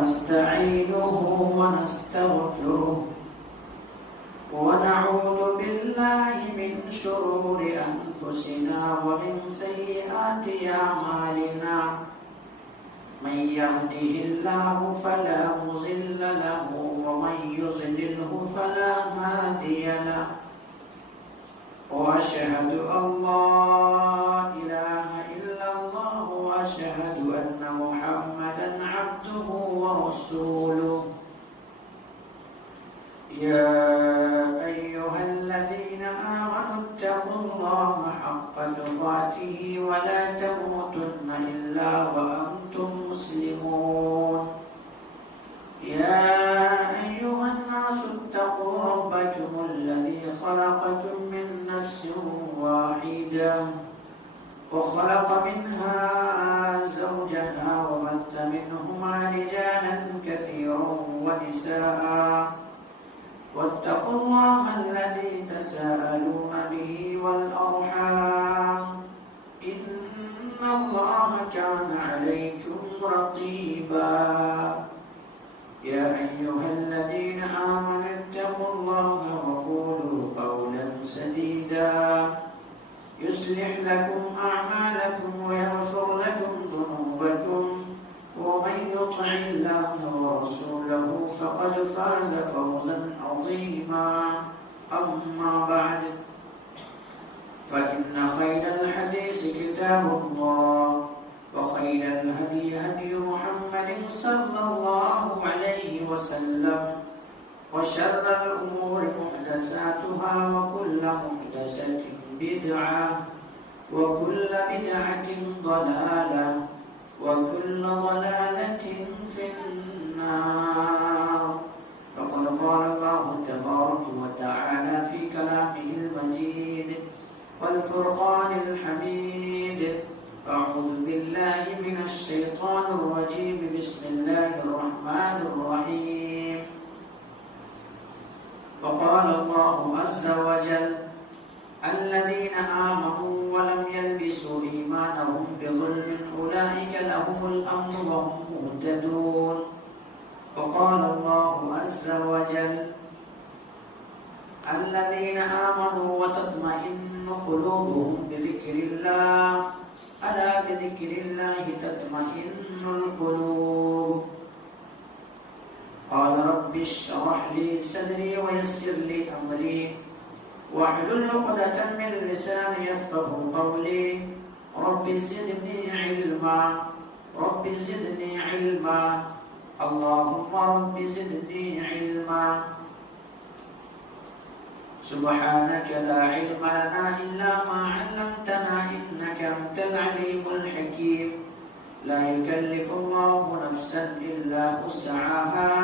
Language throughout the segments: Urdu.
نستعينه ونستغفره ونعوذ بالله من شرور أنفسنا ومن سيئات أعمالنا من يهده الله فلا مضل له ومن يضلله فلا هادي له وأشهد أن لا إله إلا الله وأشهد أن محمدا عبده ورسوله يا أيها الذين آمنوا اتقوا الله حق تقاته ولا تموتن إلا وأنتم مسلمون يا أيها الناس اتقوا ربكم الذي خلقكم من نفس واحدة وخلق منها زوجها وبث منهما رجالا كثيرا ونساء واتقوا الله الذي تساءلون به والأرحام إن الله كان عليكم رقيبا يا أيها الذين آمنوا اتقوا الله وقولوا قولا سديدا يصلح لكم أعمالكم ويغفر لكم ذنوبكم ومن يطع الله ورسوله فقد فاز فوزا عظيما أما بعد فإن خير الحديث كتاب الله وخير الهدي هدي محمد صلى الله عليه وسلم وشر الأمور محدثاتها وكل محدثة بدعة وكل بدعة ضلالة وكل ضلالة في النار فقد قال الله تبارك وتعالى في كلامه المجيد والفرقان الحميد أعوذ بالله من الشيطان الرجيم بسم الله الرحمن الرحيم وقال الله عز وجل الذين آمنوا ولم يلبسوا إيمانهم بظلم أولئك لهم الأمن وهم مهتدون وقال الله عز وجل الذين آمنوا وتطمئن قلوبهم بذكر الله ألا بذكر الله تطمئن القلوب قال رب اشرح لي صدري ويسر لي أمري واحلل عقدة من لساني يفقهوا قولي رب زدني علما رب زدني علما اللهم رب زدني علما سبحانك لا علم لنا إلا ما علمتنا إنك أنت العليم الحكيم لا يكلف الله نفسا إلا وسعها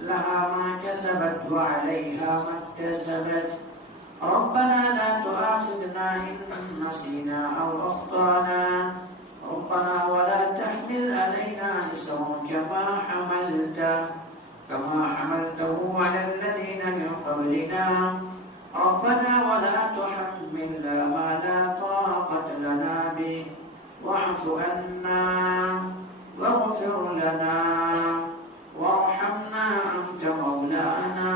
لها ما كسبت وعليها ما اكتسبت ربنا لا تؤاخذنا إن نسينا أو أخطأنا ربنا ولا تحمل علينا إصرا كما حملته على الذين من قبلنا ربنا ولا تحملنا ما لا طاقة لنا به واعف عنا واغفر لنا وارحمنا أنت مولانا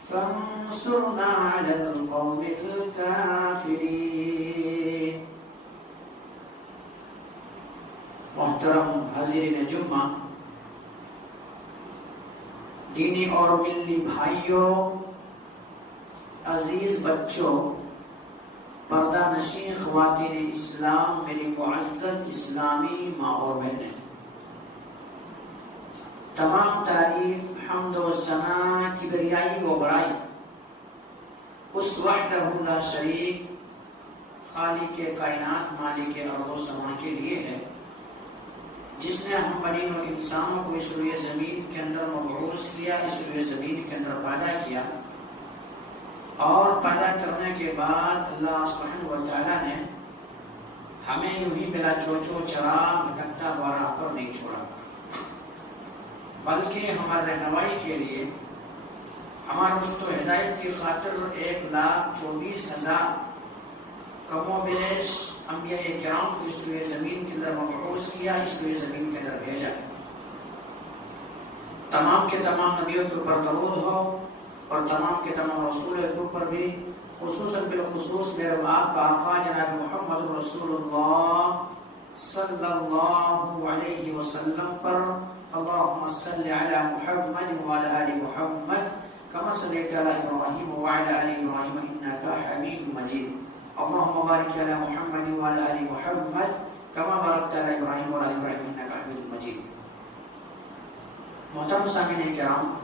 فانصرنا على القوم الكافرين. محترم حاضرین جمعہ، دینی اور ملی بھائیوں، عزیز بچوں، پردہ نشین خواتین اسلام، میری معزز اسلامی ماں اور بہنیں، تمام تعریف، حمد و ثنا، کبریائی و بڑائی اس وحدہ لا شریک خالق کائنات مالک ارض و سما کے لیے ہے جس نے ہم بنی و انسانوں کو اس روئے زمین کے اندر مبعوث کیا، اس روئے زمین کے اندر پیدا کیا، اور پیدا کرنے کے بعد اللہ سبحانہ و تعالیٰ نے ہمیں یوں ہی بلا چوچو چرا بھٹکتا بارہ پر نہیں چھوڑا، بلکہ ہمارے رہنمائی کے لیے، ہمارے رشد و ہدایت کی خاطر 1,24,000 کم و بیش انبیاء کرام کو اس روئے زمین کے اندر مبعوث کیا، اس روئے زمین کے اندر بھیجا۔ تمام کے تمام نبیوں کے اوپر درود ہو اور تمام کے تمام رسولوں کے اوپر بھی خصوصاً بالخصوص میرے آپ کا آقا جناب محمد رسول اللہ صلی اللہ علیہ وسلم پر اللہم صلی علی محمد وعلی آل محمد کما صلیت علی ابراہیم وعلی آل ابراہیم انکا حمید مجید اللہم بارک علی محمد وعلی آل محمد کما بارکت علی ابراہیم وعلی آل ابراہیم انکا حمید مجید۔ محترم سامعین کرام،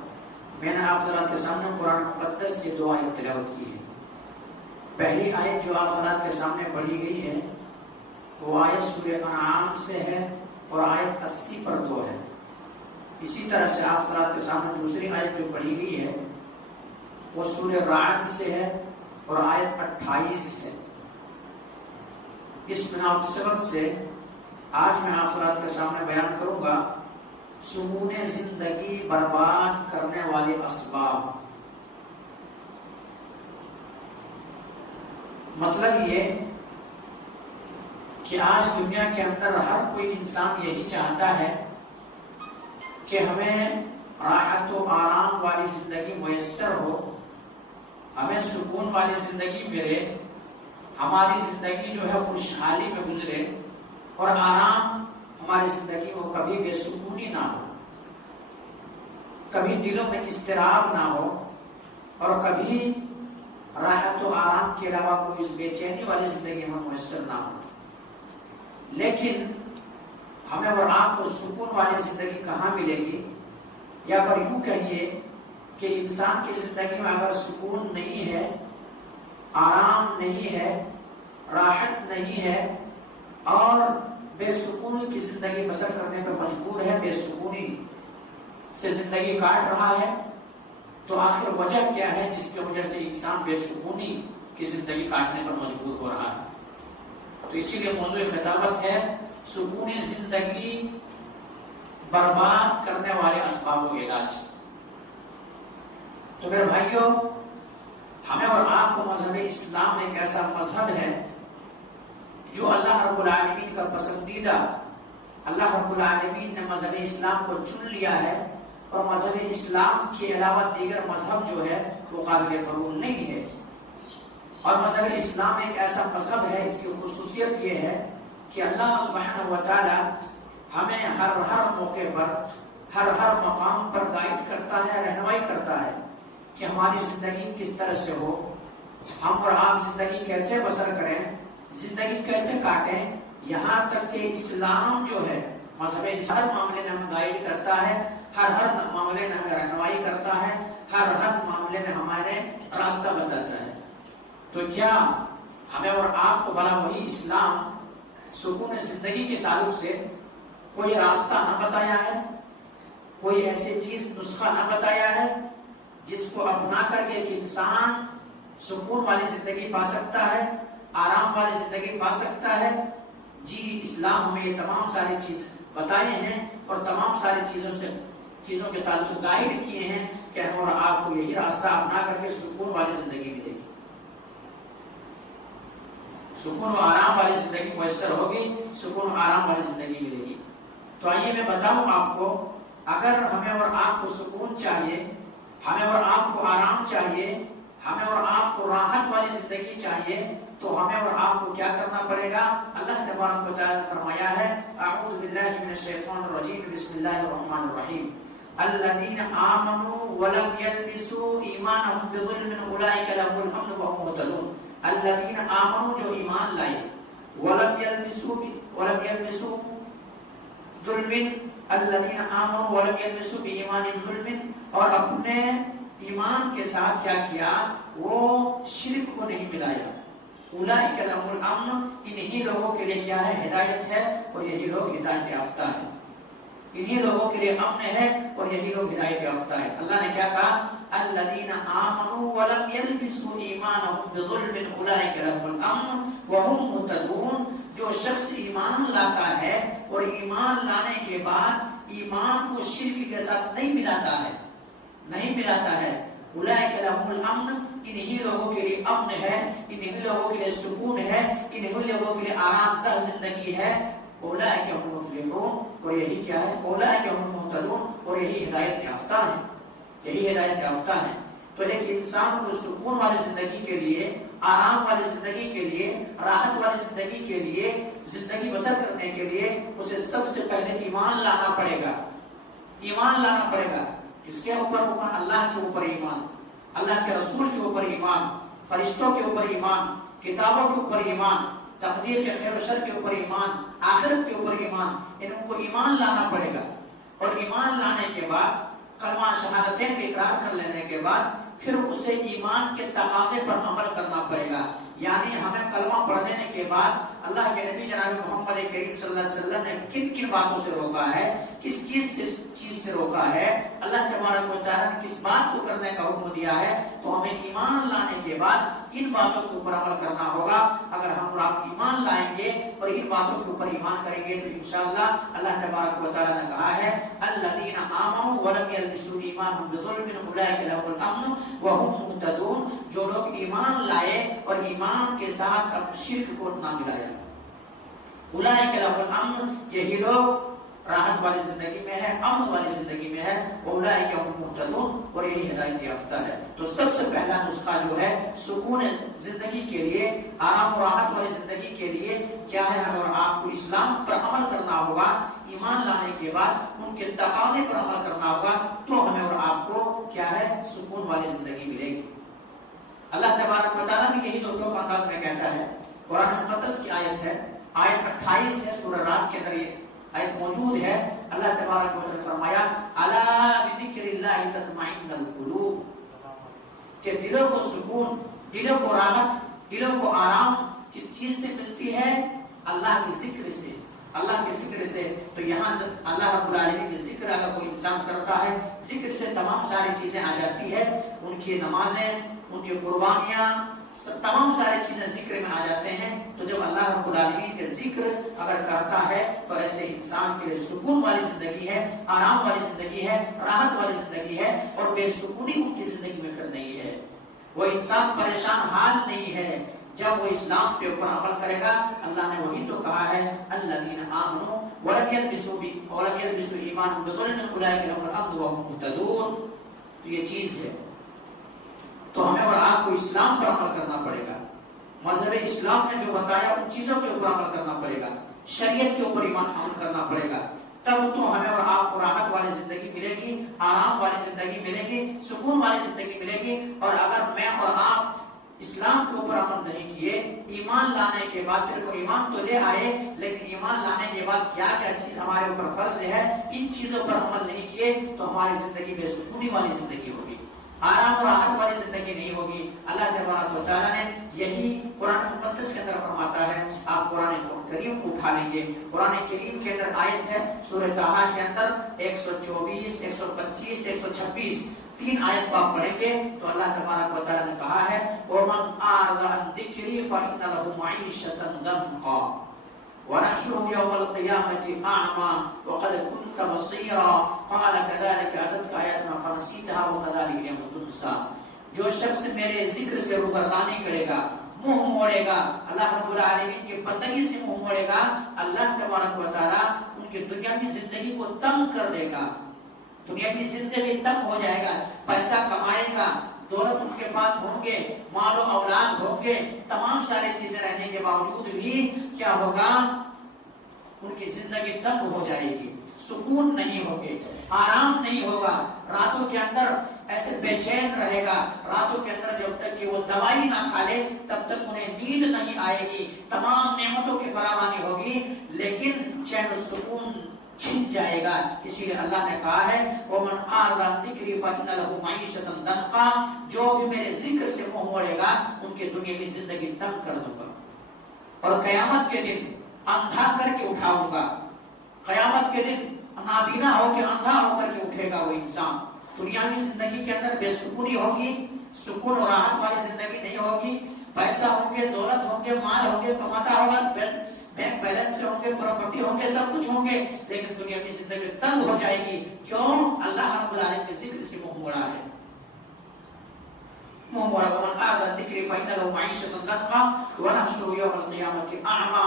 میں نے آپ حضرات کے سامنے قرآن مقدس سے 2 آیت تلاوت کی ہے۔ پہلی آیت جو آپ حضرات کے سامنے پڑھی گئی ہے وہ آیت سورہ انعام سے ہے اور آیت 80 پر 2 ہے۔ اسی طرح سے آپ حضرات کے سامنے دوسری آیت جو پڑھی گئی ہے وہ سورہ رعد سے ہے اور آیت 28 ہے۔ اس مناسبت سے آج میں آپ حضرات کے سامنے بیان کروں گا سکون زندگی برباد کرنے والے اسباب۔ مطلب یہ کہ آج دنیا کے اندر ہر کوئی انسان یہی چاہتا ہے کہ ہمیں راحت و آرام والی زندگی میسر ہو، ہمیں سکون والی زندگی ملے، ہماری زندگی جو ہے خوشحالی میں گزرے اور آرام ہماری زندگی میں کبھی بے سکونی نہ ہو، کبھی دلوں میں اضطراب نہ ہو اور کبھی راحت و آرام کے علاوہ کوئی اس بے چینی والی زندگی ہمیں میسر نہ ہو۔ لیکن ہمیں اور آپ کو سکون والی زندگی کہاں ملے گی؟ یا پھر یوں کہیے کہ انسان کی زندگی میں اگر سکون نہیں ہے، آرام نہیں ہے، راحت نہیں ہے اور بے سکونی کی زندگی بسر کرنے پر مجبور ہے، بے سکونی سے زندگی کاٹ رہا ہے، تو آخر وجہ کیا ہے جس کی وجہ سے انسان بے سکونی کی زندگی کاٹنے پر مجبور ہو رہا ہے؟ تو اسی لیے موضوع خطابت ہے سکون زندگی برباد کرنے والے اسباب و علاج۔ تو میرے بھائیوں، ہمیں اور آپ کو مذہب اسلام ایک ایسا مذہب ہے جو اللہ رب العالمین کا پسندیدہ، اللہ رب العالمین نے مذہب اسلام کو چن لیا ہے اور مذہب اسلام کے علاوہ دیگر مذہب جو ہے وہ قابل قبول نہیں ہے۔ اور مذہب اسلام ایک ایسا مذہب ہے، اس کی خصوصیت یہ ہے کہ اللہ سبحانہ وتعالی ہمیں ہر موقع پر ہر مقام پر گائیڈ کرتا ہے، رہنمائی کرتا ہے کہ ہماری زندگی کس طرح سے ہو، ہم اور آپ زندگی کیسے بسر کریں، زندگی کیسے کاٹیں، یہاں تک کہ اسلام جو ہے مذہب ہر معاملے میں ہمیں گائیڈ کرتا ہے، ہر معاملے میں ہمیں رہنمائی کرتا ہے، ہر معاملے میں ہمارے راستہ بتاتا ہے۔ تو کیا ہمیں اور آپ کو بھلا وہی اسلام سکون زندگی کے تعلق سے کوئی راستہ نہ بتایا ہے، کوئی ایسی چیز نسخہ نہ بتایا ہے جس کو اپنا کر کے ایک انسان سکون والی زندگی پا سکتا ہے، آرام والی زندگی پا سکتا ہے؟ جی، اسلام ہمیں یہ تمام ساری چیز بتائے ہیں اور تمام ساری چیزوں کے تعلق سے گائیڈ کیے ہیں کہ ہم اور آپ کو یہی راستہ اپنا کر کے سکون والی زندگی ملے گی، سکون و آرام والی زندگی میسر ہوگی، سکون و آرام والی زندگی ملے گی۔ تو آئیے میں بتاؤں آپ کو، اگر ہمیں اور آپ کو سکون چاہیے، ہمیں اور آپ کو آرام چاہیے، ہمیں اور آپ کو راحت والی زندگی چاہیے، تو ہمیں اور آپ کو کیا کرنا پڑے گا؟ اللہ تبارک و تعالیٰ نے فرمایا ہے، اعوذ باللہ من الشیطان الرجیم، بسم اللہ الرحمن الرحیم، الذین آمنوا ولم یلبسوا ایمانهم بظلم اولئک لهم الامن وهم مهتدون۔ الذین آمنوا، جو ایمان لائے، ولم یلبسوا ظلم، الذین آمنوا ولم یلبسوا بایمانہم ظلم، اور اپنے ایمان کے ساتھ کیا کیا؟ وہ شرک کو نہیں ملایا۔ اولئک لهم الامن، انہی لوگوں کے لیے کیا ہے؟ ہدایت ہے، اور یہی لوگ ہدایت یافتہ ہیں، انہی لوگوں کے لیے امن ہے اور یہی لوگ ہدایت یافتہ ہیں۔ اللہ نے کیا کہا؟ الذین آمنوا ولم یلبسوا ایمانہم بظلم اولئک لهم الامن وهم مهتدون، جو شخص ایمان لاتا ہے اور ایمان لانے کے بعد ایمان کو شرک کے ساتھ نہیں ملاتا ہے، اولئک لهم الامن، انہی لوگوں کے لیے امن ہے، انہی لوگوں کے لیے سکون ہے، انہی لوگوں کے لیے آرام دہ زندگی ہے۔ اولئک هم المفلحون، اور یہی کیا ہے؟ اولئک هم المهتدون، اور اور یہی ہدایت یافتہ ہیں، یہی ہدایت یافتہ ہیں۔ تو ایک انسان کو سکون والی زندگی کے لیے، آرام والی زندگی کے لیے، راحت والی زندگی کے لیے، زندگی بسر کرنے کے لیے اسے سب سے پہلے ایمان لانا پڑے گا۔ ایمان لانا پڑے گا کس کے اوپر؟ اللہ کے اوپر ایمان، اللہ کے رسول کے اوپر ایمان، فرشتوں کے اوپر ایمان، کتابوں کے اوپر ایمان، تقدیر کے خیر و شر کے اوپر ایمان، آخرت کے اوپر ایمان، ان کو ایمان لانا پڑے گا۔ اور ایمان لانے کے بعد، کلمہ شہادتین کا اقرار کر لینے کے بعد، پھر اسے ایمان کے تقاضے پر عمل کرنا پڑے گا۔ یعنی ہمیں کلمہ پڑھ لینے کے بعد اللہ کے نبی جناب محمد کریم صلی اللہ علیہ وسلم نے کن کن باتوں سے روکا ہے، کس چیز سے روکا ہے، اللہ تبارک و تعالیٰ نے کس بات کو کرنے کا حکم دیا ہے، تو ہمیں ایمان لانے کے بعد ان باتوں کے اوپر عمل کرنا ہوگا۔ اگر ہم اور آپ ایمان لائیں گے اور ان باتوں کے اوپر ایمان کریں گے تو انشاءاللہ اللہ تبارک و تعالیٰ نے کہا ہے الذین آمنوا ولم یلبسوا ایمانهم بظلم اولئک لهم الامن وهم مهتدون، جو لوگ ایمان لائے اور ایمان کے ساتھ اپنے شرک کو نہ ملایا، اولئک لهم الامن، یہی لوگ راحت والی زندگی میں ہے، امن والی زندگی میں ہے، اولئک هم مهتدون، اور یہی ہدایت یافتہ ہے۔ تو سب سے پہلا نسخہ جو ہے سکون زندگی کے لیے، آرام و راحت والی زندگی کے لیے کیا ہے؟ ہمیں اور آپ کو اسلام پر عمل کرنا ہوگا، ایمان لانے کے بعد ان کے تقاضے پر عمل کرنا ہوگا، تو ہمیں اور آپ کو کیا ہے؟ سکون والی زندگی ملے گی۔ اللہ تبارک و تعالیٰ بھی یہی دو انداز میں کہتا ہے۔ قرآن مقدس کی آیت ہے، آیت 28 ہے، سورہ رات کے اندر یہ آیت موجود ہے۔ اللہ تبارک و تعالیٰ نے فرمایا الا بذکر اللہ تطمئن القلوب، کہ دلوں کو سکون، دلوں کو راحت، دلوں کو آرام کس چیز سے ملتی ہے؟ اللہ کے ذکر سے، اللہ کے ذکر سے۔ تو یہاں اللہ رب العالمین کے ذکر اگر کوئی انسان کرتا ہے، ذکر سے تمام ساری چیزیں آ جاتی ہے، ان کی نمازیں، ان کی قربانیاں، تمام ساری چیزیں ذکر میں آ جاتے ہیں۔ تو جب اللہ رب العالمین کے ذکر اگر کرتا ہے تو ایسے انسان کے لیے سکون والی زندگی ہے، آرام والی زندگی ہے، راحت والی زندگی ہے، اور بے سکونی ان کی زندگی میں پھر نہیں ہے۔ وہ انسان پریشان حال نہیں ہے جب وہ اسلام کے اوپر عمل کرے گا۔ اللہ نے وہی تو کہا ہے الذین آمنوا ولم یلبسوا ایمانهم بظلم اولئک لهم الامن وهم مهتدون۔ تو یہ چیز ہے، تو ہمیں اور آپ کو اسلام پر عمل کرنا پڑے گا۔ مذہب اسلام نے جو بتایا ان چیزوں کے اوپر عمل کرنا پڑے گا، شریعت کے اوپر عمل کرنا پڑے گا، تب تو ہمیں اور آپ کو راحت والی زندگی ملے گی، آرام والی زندگی ملے گی، سکون والی زندگی ملے گی۔ اور اگر میں اور آپ اسلام کے اوپر عمل نہیں کیے، ایمان لانے کے بعد صرف ایمان تو لے آئے، لیکن ایمان لانے کے بعد کیا کیا چیز ہمارے اوپر فرض ہے، ان چیزوں پر عمل نہیں کیے، تو ہماری زندگی بے سکونی والی زندگی ہوگی، آرام اور راحت والی زندگی نہیں ہوگی۔ اللہ تبارک و تعالیٰ نے یہی قرآن مقدس کے اندر فرماتا ہے۔ آپ قرآن کریم کو اٹھا لیں گے، قرآن کریم کے اندر آیت ہے سورہ طٰہٰ کے اندر 124، 125، 126، 3 آیت کو آپ پڑھیں گے تو اللہ تبارک و تعالیٰ نے کہا ہے وَمَنْ أَعْرَضَ عَنْ ذِكْرِي فَإِنَّ لَهُ مَعِيشَةً ضَنْكًا وَنَحْشُرُهُ يَوْمَ الْقِيَامَةِ أَعْمَى وَقَدْ كُنْتَ بَصِيرًا قَالَ كَذَلِكَ أَتَتْكَ آيَاتُنَا فَنَسِيتَهَا وَكَذَلِكَ الْيَوْمَ تُنسَى۔ جو شخص میرے ذکر سے روگردانی کرے گا، منہ موڑے گا، اللہ رب العالمین کی بندگی سے منہ موڑے گا، اللہ تبارک و تعالیٰ ان کی دنیاوی زندگی کو تنگ کر دے گا، دنیاوی زندگی تنگ ہو جائے گا، پیسہ کمائے گا، دولت ان کے پاس ہوں گے، مال و اولاد ہوں گے، تمام ساری چیزیں رہنے کے باوجود بھی کیا ہوگا؟ ان کی زندگی تنگ ہو جائے گی، سکون نہیں ہوگے، آرام نہیں ہوگا، راتوں کے اندر ایسے بے چین رہے گا، راتوں کے اندر جب تک کہ وہ دوائی نہ کھا لے تب تک انہیں نیند نہیں آئے گی، تمام نعمتوں کی فراوانی ہوگی لیکن چین و سکون چھن جائے گا۔ اسی لیے اللہ نے کہا ہے وَمَنْ أَعْرَضَ عَنْ ذِكْرِي فَإِنَّ لَهُ مَعِيشَةً ضَنْكًا، جو بھی میرے ذکر سے منہ موڑے گا ان کے دنیاوی زندگی تنگ کر دوں گا، اور قیامت کے دن اندھا کر کے اٹھاؤں گا، قیامت کے دن نابینا ہو کے اندھا ہو کر کے اٹھے گا وہ انسان۔ دنیاوی زندگی کے اندر بے سکونی ہوگی، سکون اور راحت والی زندگی نہیں ہوگی، پیسہ ہوں گے، دولت ہوں گے، مال ہوں گے، کماتا ہوگا، بینک بیلنس ہوں گے، پراپرٹی ہوں گے، سب کچھ ہوں گے، لیکن دنیاوی زندگی تنگ ہو جائے گی۔ کیوں؟ اللہ رب العالمین کے ذکر سے منہ موڑا ہے، منہ موڑا۔ وَمَنْ أَعْرَضَ عَنْ ذِكْرِي فَإِنَّ لَهُ مَعِيشَةً ضَنْكًا وَنَحْشُرُهُ يَوْمَ الْقِيَامَةِ أَعْمَى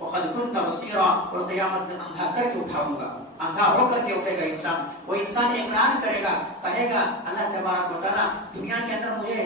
وَقَدْ كُنْتَ بَصِيرًا، اور قیامت میں اندھا کر کے اٹھاؤں گا۔ اندھا ہو کر کے اٹھے گا انسان، وہ انسان اقرار کرے گا، کہے گا اللہ تبارک و تعالیٰ دنیا کے اندر مجھے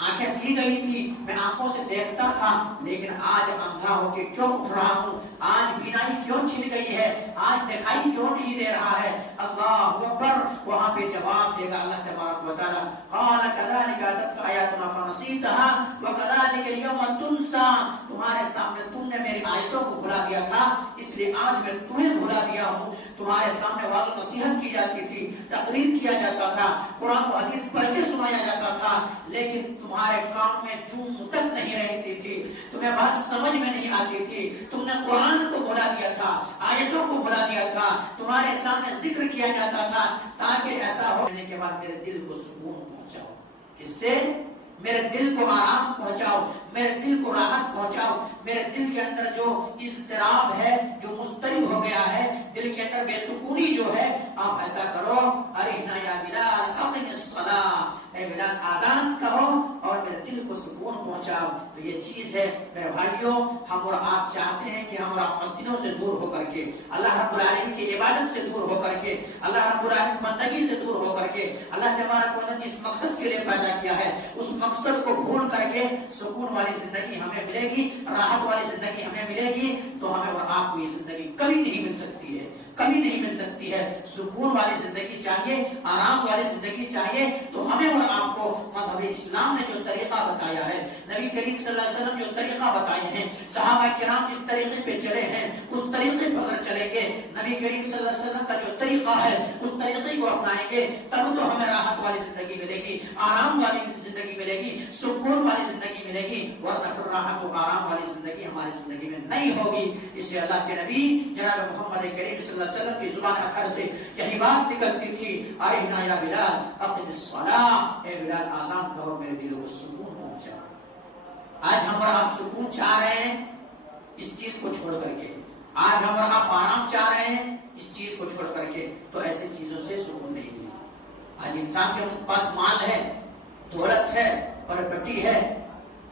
آنکھیں دی گئی تھی، میں آنکھوں سے دیکھتا تھا، لیکن آج اندھا ہو کے کیوں اٹھ رہا ہوں، آج بینائی کیوں چھن گئی ہے، آج دکھائی کیوں نہیں دے رہا ہے۔ اللہ اکبر، وہاں پہ جواب دے گا اللہ تبارک و تعالیٰ، قال كذلك اتتك آیاتنا فنسیتها وكذلك اليوم تنسى، تمہارے سامنے تم نے میری آیتوں کو بھلا دیا تھا، اس لیے آج میں تمہیں بھلا دیا ہوں۔ تمہارے سامنے واضح و نصیحت کی جاتی تھی، تقریر کیا جاتا تھا، قرآن و حدیث پڑھ کے سنایا جاتا تھا، لیکن تمہارے کان میں جوم تک نہیں رہتی تھی، تمہیں بات سمجھ میں نہیں آتی تھی، تم نے قرآن کو بھلا دیا تھا، آیتوں کو بھلا دیا تھا، تمہارے سامنے ذکر کیا جاتا تھا تاکہ ایسا ہونے کے بعد میرے دل کو سکون پہنچاؤ، جس سے میرے دل کو آرام پہنچاؤ، میرے دل کو راحت پہنچاؤ، میرے دل کے اندر جو اضطراب ہے، جو مضطرب ہو گیا ہے، دل کے اندر بے سکونی جو ہے، آپ ایسا کرو، ارحنا یا بلال اقم الصلاۃ، اے بلال آذان کہو اور میرے دل کو سکون پہنچاؤ۔ تو یہ چیز ہے میرے بھائیوں، ہم اور آپ چاہتے ہیں کہ ہم مسجدوں سے دور ہو کر کے، اللہ رب العالمین کی عبادت سے دور ہو کر کے، اللہ رب العالمین بندگی سے دور ہو کر کے، اللہ تبارک و تعالیٰ جس مقصد کے لیے پیدا کیا ہے اس مقصد کو بھول کر کے سکون والی زندگی ہمیں ملے گی، راحت والی زندگی ہمیں ملے گی، تو ہمیں اور آپ کو یہ زندگی کبھی نہیں مل سکتی ہے، کبھی نہیں مل سکتی ہے۔ سکون والی زندگی چاہیے، آرام والی زندگی چاہیے، تو ہمیں اور آپ کو مذہب اسلام نے جو طریقہ بتایا ہے، نبی کریم صلی اللہ علیہ وسلم جو طریقہ بتائے ہیں، صحابہ کرام جس طریقے پہ چلے ہیں، اس طریقے پر اگر چلیں گے، نبی کریم صلی اللہ علیہ وسلم کا جو طریقہ ہے اس طریقے کو اپنائیں گے، تب تو ہمیں راحت والی زندگی ملے گی، آرام والی زندگی ملے گی، سکون والی زندگی ملے گی، ورنہ پھر راحت و آرام والی زندگی ہماری زندگی میں نہیں ہوگی۔ اس لیے اللہ کے نبی جناب محمد کریم صلی اللہ علیہ وسلم کی زبان اطہر سے یہی بات نکلتی تھی، ارحنا یا بلال اقم الصلاۃ، اے بلال آذان کہو میرے دلوں کو سکون پہنچا۔ آج ہم اور آپ سکون چاہ رہے ہیں اس چیز کو چھوڑ کر کے، آج ہم اور آپ آرام چاہ رہے ہیں اس چیز کو چھوڑ کر کے، تو ایسی چیزوں سے سکون نہیں ملے۔ آج انسان کے پاس مال ہے، دولت ہے، پراپرٹی ہے،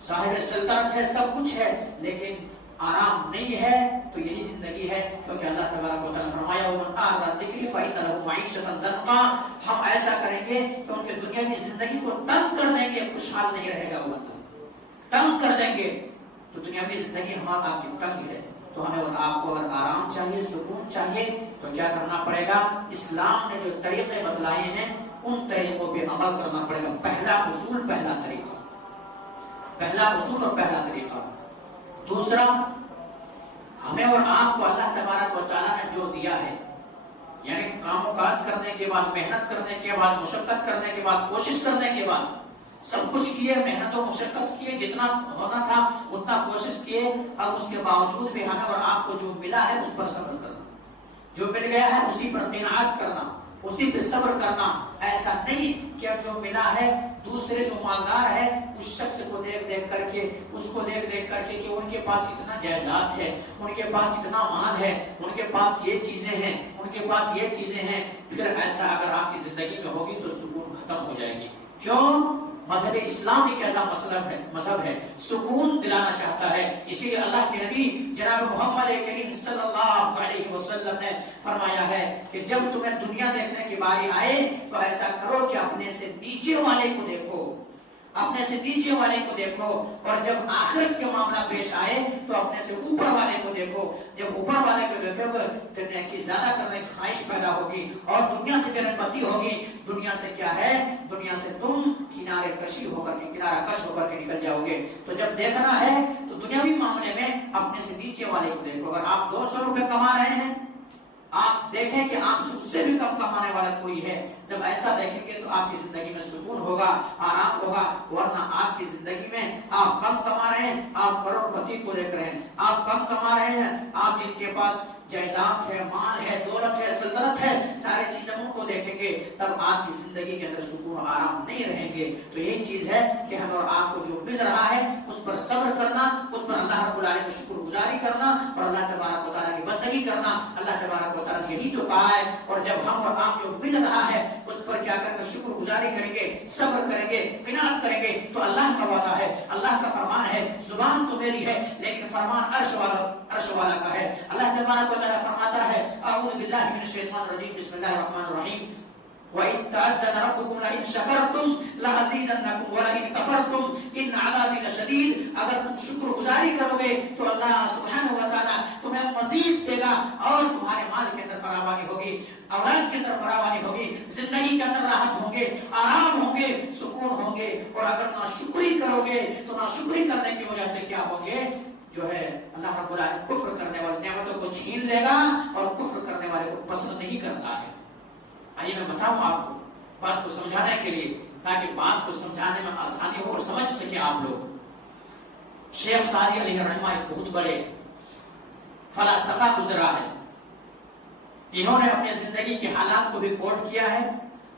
صاحب سلطنت ہے، سب کچھ ہے، لیکن آرام نہیں ہے، تو یہی زندگی ہے، کیونکہ اللہ تبارک و تعالیٰ نے فرمایا وَمَنْ أَعْرَضَ عَنْ ذِكْرِي فَإِنَّ لَهُ مَعِيشَةً ضَنْكًا، ہم ایسا کریں گے کہ ان کے دنیاوی زندگی کو تنگ کر دیں گے، خوشحال نہیں رہے گا، وہ تنگ کر دیں گے، تو دنیاوی زندگی ہمارا آپ کی تنگ ہے۔ تو ہمیں اور آپ کو اگر آرام چاہیے، سکون چاہیے، تو کیا کرنا پڑے گا؟ اسلام نے جو طریقے بتلائے ہیں ان طریقوں پہ عمل کرنا پڑے گا۔ پہلا اصول، پہلا طریقہ، پہلا اصول اور پہلا طریقہ۔ دوسرا، ہمیں اور آپ کو اللہ تبارک و تعالیٰ نے جو دیا ہے، یعنی کام و کاج کرنے کے بعد، محنت کرنے کے بعد، مشقت کرنے کے بعد، کوشش کرنے کے بعد، سب کچھ کیے، محنت و مشقت کیے، جتنا ہونا تھا اتنا کوشش کیے، اب اس کے باوجود بھی ہمیں اور آپ کو جو ملا ہے اس پر صبر کرنا، جو مل گیا ہے اسی پر قناعت کرنا، اسی پہ صبر کرنا۔ ایسا نہیں کہ اب جو ملا ہے، دوسرے جو مالدار ہے اس شخص کو دیکھ دیکھ کر کے، اس کو دیکھ دیکھ کر کے کہ ان کے پاس اتنا جائیداد ہے، ان کے پاس اتنا مال ہے، ان کے پاس یہ چیزیں ہیں، ان کے پاس یہ چیزیں ہیں، پھر ایسا اگر آپ کی زندگی میں ہوگی تو سکون ختم ہو جائے گی۔ کیوں؟ مذہب اسلام ایک ایسا مذہب ہے، سکون دلانا چاہتا ہے۔ اسی لیے اللہ کے نبی جناب محمد کریم صلی اللہ علیہ وسلم نے فرمایا ہے کہ جب تمہیں دنیا دیکھنے کی باری آئے تو ایسا کرو کہ اپنے سے نیچے والے کو دیکھو، اپنے سے نیچے والے کو دیکھو، اور جب آخرت کے معاملہ پیش آئے تو اپنے سے اوپر والے کو دیکھو۔ جب اوپر والے کو دیکھو گے تو نیکی زیادہ کرنے کی خواہش پیدا ہوگی اور دنیا سے بے رغبتی ہوگی۔ دنیا سے کیا ہے؟ دنیا سے تم کنارہ کش ہو کر کے نکل جاؤ گے۔ تو جب دیکھنا ہے تو دنیاوی معاملے میں اپنے سے نیچے والے کو دیکھو۔ اگر آپ 200 روپے کما رہے ہیں، آپ دیکھیں کہ آپ سے اس سے بھی کم کمانے والا کوئی ہے، جب ایسا دیکھیں گے تو آپ کی زندگی میں سکون ہوگا، آرام ہوگا، ورنہ آپ کی زندگی میں آپ کم کما رہے ہیں، آپ کروڑ پتی کو دیکھ رہے ہیں، آپ کم کما رہے ہیں، آپ جن کے پاس جائیداد ہے، مال ہے، دولت ہے، سلطنت ہے، سارے چیزیں ان کو دیکھیں گے، تب آپ کی زندگی کے اندر سکون و آرام نہیں رہیں گے۔ تو یہی چیز ہے کہ ہمیں اور آپ کو جو مل رہا ہے اس پر صبر کرنا، اس پر اللہ رب العالمین کی شکر گزاری کرنا اور اللہ تبارک و تعالیٰ کی بندگی کرنا۔ اللہ تبارک و تعالیٰ نے یہی تو کہا ہے، اور جب ہم اور آپ جو مل رہا ہے اس پر کیا جا کر شکر گزاری کریں گے، صبر کریں گے، قناعت کریں گے تو اللہ کا وعدہ ہے، اللہ کا فرمان ہے، زبان تو میری ہے لیکن فرمان عرش والا کا ہے۔ اللہ تبارک و تعالی فرماتا ہے اعوذ باللہ من الشیطان الرجیم بسم اللہ الرحمن الرحیم وَإِن تَعَذَّنَ رَبُّكُمْ لَئِن شَكَرْتُمْ لَأَزِيدَنَّكُمْ وَلَئِن كَفَرْتُمْ إِنَّ عَذَابِي لَشَدِيدٌ، اگر تم شکر گزاری کرو گے تو اللہ سبحانہ و تعالیٰ تمہیں مزید دے گا اور تمہارے مال کے اندر فراوانی ہوگی، اولاد کے اندر فراوانی ہوگی، زندگی کے اندر راحت ہوں گے، آرام ہوں گے، سکون ہوں گے۔ اور اگر ناشکری کرو گے تو ناشکری کرنے کی وجہ سے کیا ہوں گے، جو ہے اللہ رب العالمین کفر کرنے والے نعمتوں کو چھین لے گا اور کفر کرنے والے کو پسند نہیں کرتا ہے۔ آئیے میں بتاؤں آپ کو بات کو سمجھانے کے لیے تاکہ بات کو سمجھانے میں آسانی ہو اور سمجھ سکے آپ لوگ۔ شیخ سعدی علیہ رحمہ ایک بہت بڑے فلسفہ گزرا ہے، انہوں نے اپنی زندگی کے حالات کو بھی کوٹ کیا ہے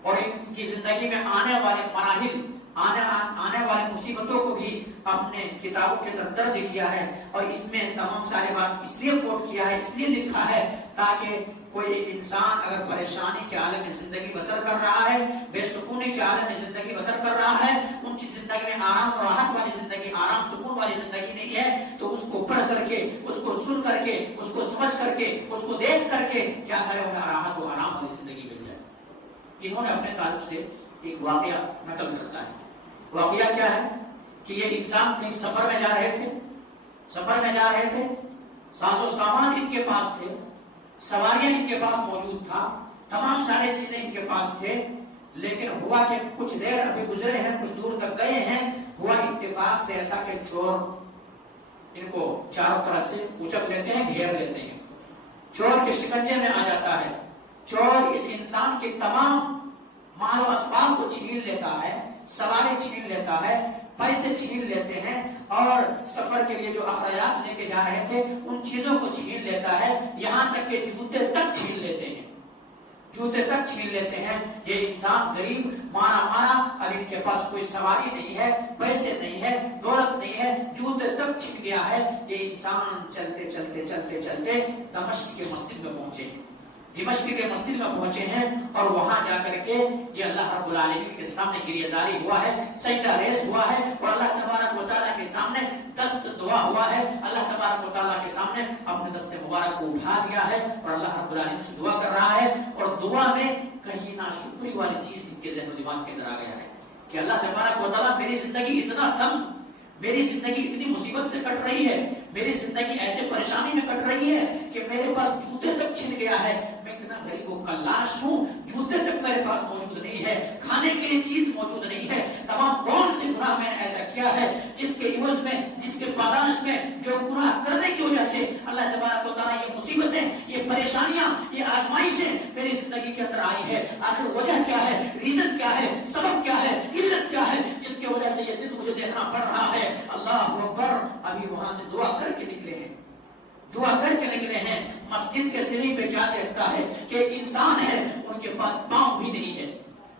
اور ان کی زندگی میں آنے والے مراحل، آنے والی مصیبتوں کو بھی اپنے کتابوں کے اندر درج کیا ہے اور اس میں تمام سارے بات اس لیے کوٹ کیا ہے، اس لیے لکھا ہے تاکہ کوئی ایک انسان اگر پریشانی کے عالم میں زندگی بسر کر رہا ہے، بے سکونی کے عالم میں زندگی بسر کر رہا ہے، ان کی زندگی میں آرام و راحت والی زندگی، آرام سکون والی زندگی نہیں ہے، تو اس کو پڑھ کر کے، اس کو سن کر کے، اس کو سمجھ کر کے، اس کو دیکھ کر کے کیا کرے انہیں راحت و آرام والی زندگی مل جائے۔ انہوں نے اپنے تعلق سے ایک واقعہ نقل کرتا ہے۔ واقعہ کیا ہے کہ یہ انسان کہیں سفر میں جا رہے تھے، ساز و سامان ان کے پاس تھے، سواریاں ان کے پاس موجود تھا، تمام سارے چیزیں ان کے پاس تھے، لیکن ہوا کہ کچھ دیر ابھی گزرے ہیں، کچھ دور تک گئے ہیں، ہوا اتفاق سے ایسا کہ چور ان کو چاروں طرح سے اچک لیتے ہیں، گھیر لیتے ہیں، چور کے شکنجے میں آ جاتا ہے۔ چور اس انسان کے تمام مال و اسباب کو چھین لیتا ہے، سواری چھین لیتا ہے، پیسے چھین لیتے ہیں اور سفر کے لیے جو اخراجات لے کے جا رہے تھے ان چیزوں کو چھین لیتا ہے، یہاں تک کہ جوتے تک چھین لیتے ہیں، جوتے تک چھین لیتے ہیں۔ یہ انسان غریب مارا، اب ان کے پاس کوئی سواری نہیں ہے، پیسے نہیں ہے، دولت نہیں ہے، جوتے تک چھن گیا ہے۔ یہ انسان چلتے چلتے چلتے چلتے دمشق کے مسجد میں پہنچے، دمشق کے مسجد میں پہنچے ہیں اور وہاں جا کر کے یہ اللہ رب العالمین کے سامنے گریہ زاری ہوا ہے، سجدہ ریز ہوا ہے اور اللہ تبارک و تعالیٰ کے سامنے دست دعا ہوا ہے۔ اللہ تبارک و تعالیٰ کے سامنے اپنے دست مبارک کو اٹھا دیا ہے اور اللہ رب العالمین سے دعا کر رہا ہے، اور دعا میں کہیں ناشکری والی چیز ان کے ذہن و دماغ کے اندر آ گیا ہے کہ اللہ تبارک و تعالیٰ میری زندگی اتنا تنگ، میری زندگی اتنی مصیبت سے کٹ رہی ہے، میری زندگی ایسے پریشانی میں کٹ رہی ہے کہ میرے پاس جوتے تک چھن گیا ہے، میں اتنا غریب و کلاش ہوں، جوتے تک میرے پاس موجود نہیں ہے، کھانے کے لیے چیز موجود نہیں ہے۔ تمام کون سے گناہ میں نے ایسا کیا ہے جس کے عوض میں، جس کے پاداش میں، جو گناہ کرنے کی وجہ سے اللہ تبارک و تعالیٰ یہ مصیبتیں، یہ پریشانیاں، یہ آزمائشیں میری زندگی کے اندر آئی ہے، آخر وجہ کیا ہے، ریزن کیا ہے، سبب کیا ہے، علت کیا ہے جس کی وجہ سے یہ دن مجھے دیکھنا پڑ رہا ہے۔ اللہ اکبر، ابھی وہاں سے دعا کر کے نکلے ہیں، دعا کر کے نکلے ہیں، مسجد کے سیڑھی پہ کیا دیکھتا ہے کہ ایک انسان ہے، ان کے پاس پاؤں بھی نہیں ہے،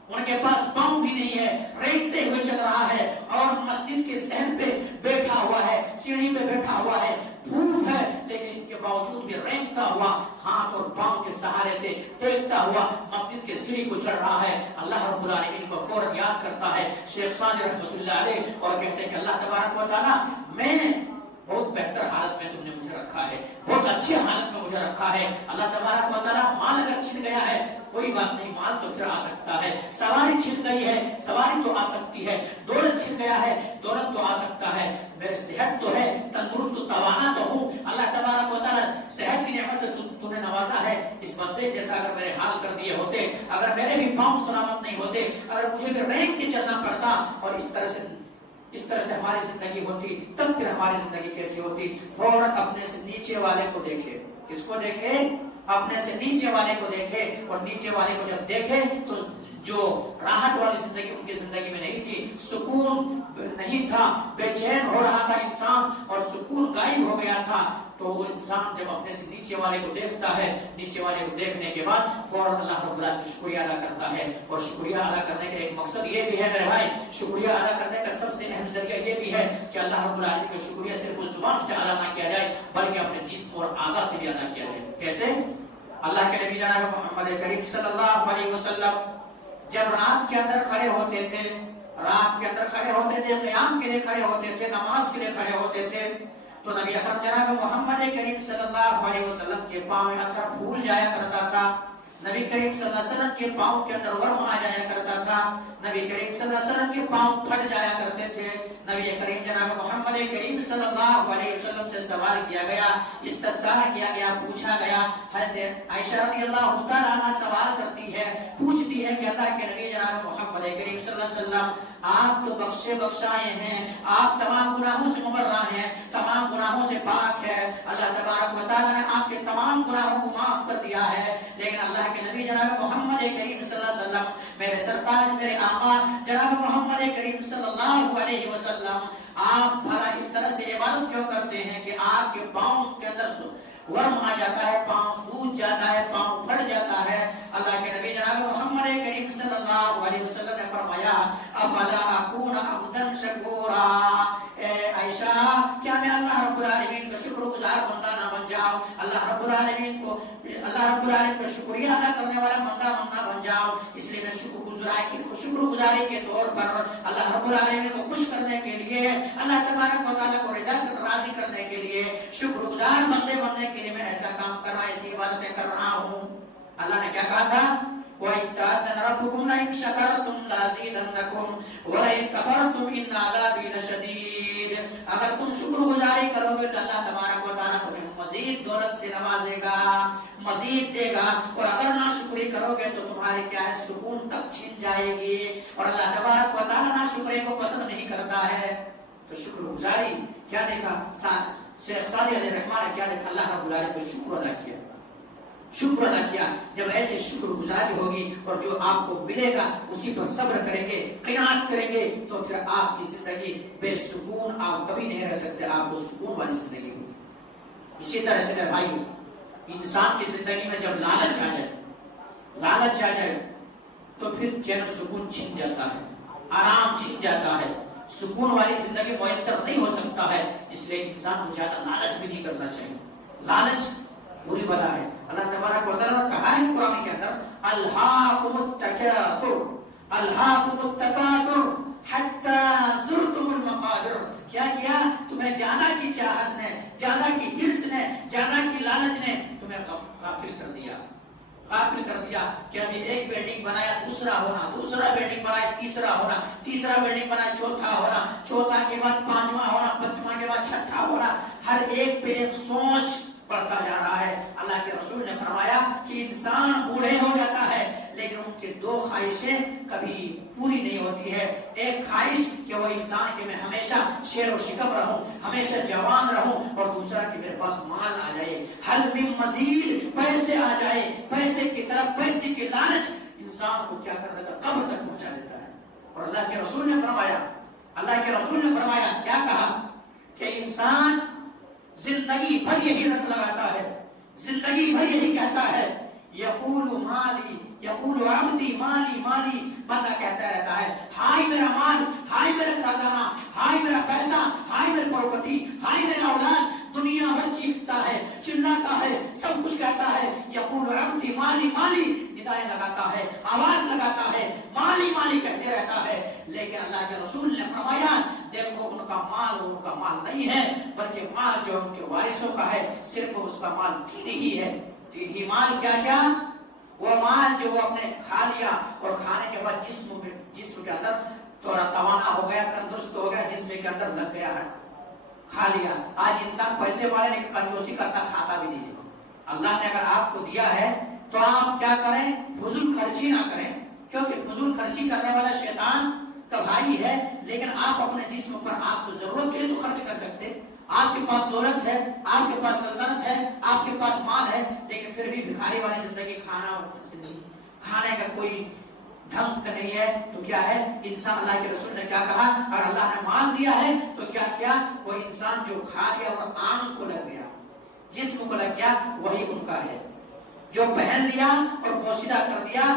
ان کے پاس پاؤں بھی نہیں ہے، ریتتے ہوئے چل رہا ہے اور مسجد کے صحن پہ بیٹھا ہوا ہے، سیڑھی پہ بیٹھا ہوا ہے، دھوپ ہے لیکن ان کے باوجود بھی رینگتا ہوا، ہاتھ اور پاؤں کے سہارے سے ٹیکتا ہوا مسجد کے سیڑھی کو چڑھ رہا ہے۔ اللہ رب العالمین کو فوراً یاد کرتا ہے شیخ سعدی رحمۃ اللہ علیہ اور کہتے ہیں کہ اللہ تبارک و تعالیٰ، میں نے بہت بہتر حالت میں تم نے مجھے رکھا ہے، بہت اچھی حالت میں مجھے رکھا ہے۔ اللہ تبارک و تعالیٰ، مال اگر چھن گیا ہے کوئی بات نہیں، مال تو پھر آ سکتا ہے، سواری چھن گئی ہے سواری تو آ سکتی ہے، دولت چھن گیا ہے دولت تو آ سکتا ہے، میرے صحت تو ہے، تندرست و توانا تو ہوں، اللہ تبارک و تعالیٰ صحت کی نعمت سے تم نے نوازا ہے۔ اس بندے جیسا اگر میرے حال کر دیے ہوتے، اگر میرے بھی پاؤں سلامت نہیں ہوتے، اگر مجھے بھی رینگ کے چلنا پڑتا اور اس طرح سے ہماری زندگی ہوتی، تب پھر ہماری زندگی کیسی ہوتی۔ فوراً اپنے سے نیچے والے کو دیکھے، کس کو دیکھے؟ اپنے سے نیچے والے کو دیکھے، اور نیچے والے کو جب دیکھے تو جو راحت والی زندگی ان کی زندگی میں نہیں تھی، سکون نہیں تھا، بے چین ہو رہا تھا انسان اور سکون غائب ہو گیا تھا۔ تو وہ انسان جب اپنے سے نیچے والے کو دیکھتا ہے، نیچے والے کو دیکھنے کے بعد فوراً اللہ رب العالمین کا شکریہ ادا کرتا ہے، اور شکریہ ادا کرنے کا ایک مقصد یہ بھی ہے میرے بھائی، شکریہ ادا کرنے کا سب سے اہم ذریعہ یہ بھی ہے کہ اللہ رب العالمین کا شکریہ صرف اس زبان سے ادا نہ کیا جائے بلکہ اپنے جسم اور اعضاء سے بھی ادا کیا جائے۔ کیسے؟ اللہ کے نبی جناب محمد کریم صلی اللہ علیہ وسلم جب رات کے اندر کھڑے ہوتے تھے، رات کے اندر کھڑے ہوتے تھے، قیام کے لیے کھڑے ہوتے تھے، نماز کے لیے کھڑے ہوتے تھے، تو نبی اکرم جناب محمد کریم صلی اللہ علیہ وسلم کے پاؤں میں اثر پھول جایا کرتا تھا، نبی کریم صلی اللہ علیہ وسلم کے پاؤں کے اندر ورم آ جایا کرتا تھا، نبی کریم صلی اللہ علیہ وسلم کے پاؤں پھٹ جایا کرتے تھے۔ نبی کریم جناب محمد کریم صلی اللہ علیہ وسلم سے سوال کیا گیا، استفسار کیا گیا، پوچھا گیا۔ حضرت عائشہ رضی اللہ تعالیٰ عنہ سوال کرتی ہے، پوچھتی ہے کہ اللہ کے نبی جناب محمد کریم صلی اللہ علیہ وسلم، آپ تو بخشے بخشائے ہیں، آپ تمام گناہوں سے مبرہ ہیں، تمام گناہوں سے پاک ہے، اللہ تبارک و تعالیٰ نے آپ کے تمام گناہوں کو معاف کر دیا ہے، لیکن اللہ کے نبی جناب محمد کریم صلی اللہ علیہ وسلم، میرے سرتاج میرے آقا جناب محمد کریم صلی اللہ علیہ وسلم، آپ بھلا اس طرح سے عبادت کیوں کرتے ہیں کہ آپ کے پاؤں کے اندر ورم آ جاتا ہے، پاؤں سوج جاتا ہے، پاؤں پھٹ جاتا ہے؟ اللہ کے نبی جناب محمد کریم صلی اللہ علیہ وسلم نے فرمایا، افلا اکون عبدا شکورا، اے عائشہ کیا میں اللہ رب العالمین کا شکر گزار بندہ نہ بن جاؤں؟ اللہ رب العالمین کا شکریہ ادا کرنے والا بندہ بن جاؤں؟ اس لیے میں شکر گزاری کے طور پر اللہ رب العالمین کو خوش کرنے کے لیے، اللہ تبارک و تعالیٰ کو راضی کرنے کے لیے، شکر گزار بندے بننے کے لیے میں ایسا کام کر رہا، ایسی عبادتیں کر رہا ہوں۔ اللہ نے کیا کہا تھا؟ وَإِذْ تَأَذَّنَ رَبُّكُمْ لَئِن شَكَرْتُمْ لَأَزِيدَنَّكُمْ وَلَئِن كَفَرْتُمْ إِنَّ عَذَابِي لَشَدِيدٌ، اگر تم شکر گزاری کرو گے تو اللہ تبارک و تعالیٰ تمہیں مزید دولت سے نوازے گا، مزید دے گا، اور اگر ناشکری کرو گے تو تمہارے کیا ہے، سکون تک چھن جائے گی، اور اللہ تبارک و تعالیٰ ناشکری کو پسند نہیں کرتا ہے۔ تو شکر گزاری کیا دیکھا شیخ صالح علیہ الرحمٰن نے، کیا دیکھا؟ اللہ رب العالمین کو شکر ادا کیا، شکر ادا کیا۔ جب ایسے شکر گزاری ہوگی اور جو آپ کو ملے گا اسی پر صبر کریں گے، قناعت کریں گے، تو پھر آپ کی زندگی بے سکون آپ کبھی نہیں رہ سکتے، آپ کو سکون والی زندگی ہوگی۔ اسی طرح سے میرے بھائیو، انسان کی زندگی میں جب لالچ آ جائے تو پھر چین و سکون چھن جاتا ہے، آرام چھن جاتا ہے، سکون والی زندگی میسر نہیں ہو سکتا ہے۔ اس لیے انسان کو زیادہ لالچ بھی نہیں کرنا چاہیے، لالچ بری بلا ہے۔ اللہ تبارک و تعالیٰ نے کہا ہے قرآن کے اندر، الہاکم التکاثر، الہاکم التکاثر حتی زرتم المقابر، کیا کیا؟ تمہیں جانا کی چاہت نے، جانا کی حرص نے، جانا کی لالچ نے تمہیں غافل کر دیا، غافل کر دیا کہ ابھی ایک بلڈنگ بنایا دوسرا ہونا، دوسرا بلڈنگ بنایا تیسرا ہونا، تیسرا بلڈنگ بنایا چوتھا ہونا، چوتھا کے بعد پانچواں ہونا، پانچواں کے بعد چھٹا ہونا، ہر ایک پہ ایک سوچ بڑھتا جا رہا ہے۔ اللہ کے رسول نے فرمایا کہ انسان بوڑھے ہو جاتا ہے لیکن ان کی دو خواہشیں کبھی پوری نہیں ہوتی ہے۔ ایک خواہش کہ وہ انسان کہ میں ہمیشہ شیر و شکم رہوں، ہمیشہ جوان رہوں، اور دوسرا کہ میرے پاس مال آ جائے، حل من مزید، پیسے آ جائے، پیسے کی طرف، پیسے کی لالچ انسان کو کیا کر دیتا ہے؟ قبر تک پہنچا دیتا ہے۔ اور اللہ کے رسول نے فرمایا کیا کہا کہ انسان زندگی بھر یہی رٹ لگاتا ہے، زندگی بھر یہی کہتا ہے، یقول مالی، یقول عبدی مالی مالی، بندہ کہتا رہتا ہے ہائے میرا مال، ہائے میرا خزانہ، ہائے میرا پیسہ، ہائے میری پراپرٹی، ہائے میرا اولاد، دنیا بھر چیختا ہے، چلاتا ہے، سب کچھ کہتا ہے، یقول عبدی مالی مالی، ندائیں لگاتا ہے، آواز لگاتا ہے، مالی مالی کہتے رہتا ہے۔ لیکن اللہ کے رسول نے فرمایا دیکھو ان کا مال نہیں ہے، بلکہ مال جو ان کے وارثوں کا ہے، صرف اس کا مال تین ہی ہے۔ تین ہی مال کیا؟ وہ مال جو وہ اپنے کھا لیا اور کھانے کے بعد جسم کے اندر تھوڑا توانا ہو گیا، تندرست ہو گیا، جسم کے اندر لگ گیا ہے، کھا لیا۔ آج انسان پیسے والے لیکن کنجوسی کرتا، کھاتا بھی نہیں۔ اللہ نے اگر آپ کو دیا ہے تو آپ کیا کریں؟ فضول خرچی نہ کریں، کیونکہ فضول خرچی کرنے والا شیطان کا بھائی ہے۔ لیکن آپ اپنے جسم پر آپ کو ضرورت کے لیے تو خرچ کر سکتے، آپ کے پاس دولت ہے، آپ کے پاس سلطنت ہے، آپ کے پاس مال ہے، لیکن پھر بھی بھکاری والی زندگی کھانے کا کوئی ڈھنگ نہیں ہے، تو کیا ہے؟ انسان، اللہ کے رسول نے کیا کہا؟ اگر اللہ نے مال دیا ہے تو کیا وہ انسان جو کھا لیا اور آنکھ کو لگ گیا، جسم کو لگ گیا، وہی ان کا ہے۔ جو پہن لیا اور پوشیدہ کر دیا،